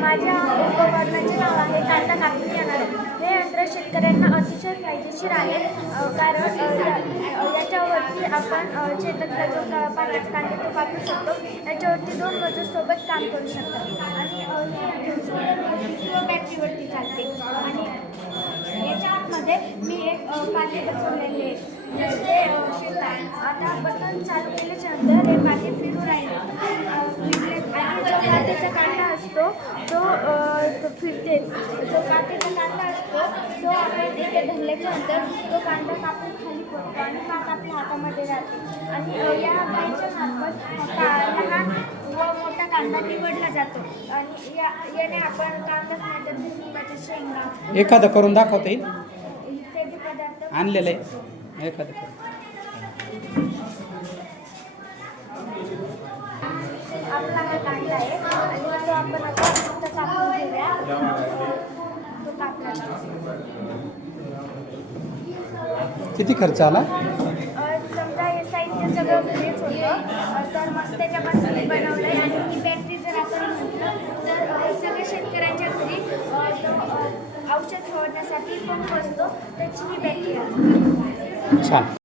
माझ्या उपकरणाचे नाव आहे कांदा कापणी यंत्र. हे यंत्र शेतकऱ्यांना अतिशय फायदेशीर आहे, कारण याच्यावरती आपण शेतातला जो पाण्याचा कांदा तो कापू शकतो. याच्यावरती 2 मजूर सोबत काम करू शकतात आणि हे सोलर किंवा बॅटरीवरती चालते. आणि याच्या आतमध्ये मी एक पाते बसवलेले आहे. ते शेतात आता बटन चालू केल्याच्या नंतर हे पाते फिरू राहिले आणि जो कांद्याचा कांदा असतो तो फिरते. जो कांद्याचा कांदा असतो तो आपण इथे धरल्याच्या नंतर तो कांदा कापून खाली पडतो आणि पात आपल्या हातामध्ये राहते. आणि या गायीच्या मार्फत लहान व मोठा कांदा निवडला जातो. आणि याने आपण कांदाच नाही तर भुईमुगाच्या शेंगा एखादं करून दाखवता येईल? इत्यादी पदार्थ आणलेलं आहे एखादं करून. आपला हा कांदा आहे आणि तो आपण आता फक्त कापून घेऊया. तो कापला किती खर्च आला? समजा हे साहित्य सगळं घरीच होतं, तर मग त्याच्यापासून मी बनवलं आहे. आणि ही बॅटरी जर आपण म्हटलं तर सगळ्या शेतकऱ्यांच्या घरी औषध फवारण्यासाठी पंप असतो, त्याची ही बॅटरी आहे. छान.